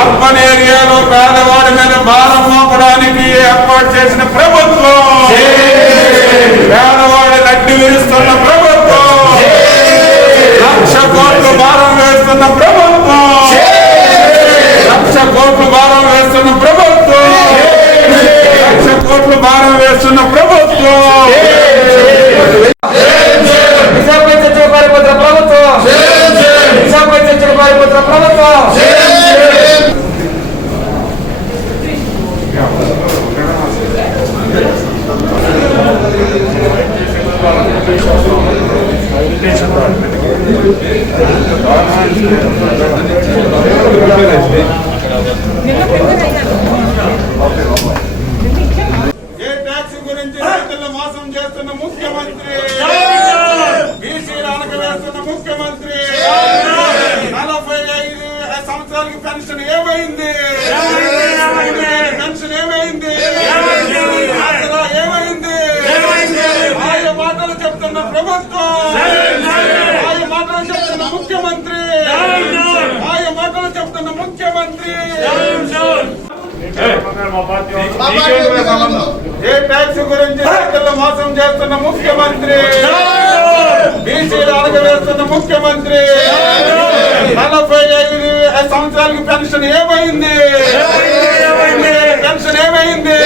Urban ఏరియాలో పేదవాడి మీద భారం మోపడానికి ఏర్పాటు చేసిన ప్రభుత్వం ఏ ట్యాక్స్ గురించి రైతులను మోసం చేస్తున్న ముఖ్యమంత్రి? బీసీలు అనకవేస్తున్న ముఖ్యమంత్రి? నలభై ఐదు సంవత్సరాలకి పెన్షన్ ఏమైంది? ఏ ట్యాక్స్ గురించి మోసం చేస్తున్న ముఖ్యమంత్రి? బీసీలు అడగవేస్తున్న ముఖ్యమంత్రి? నలభై ఐదు సంవత్సరాలకి పెన్షన్ ఏమైంది? పెన్షన్ ఏమైంది?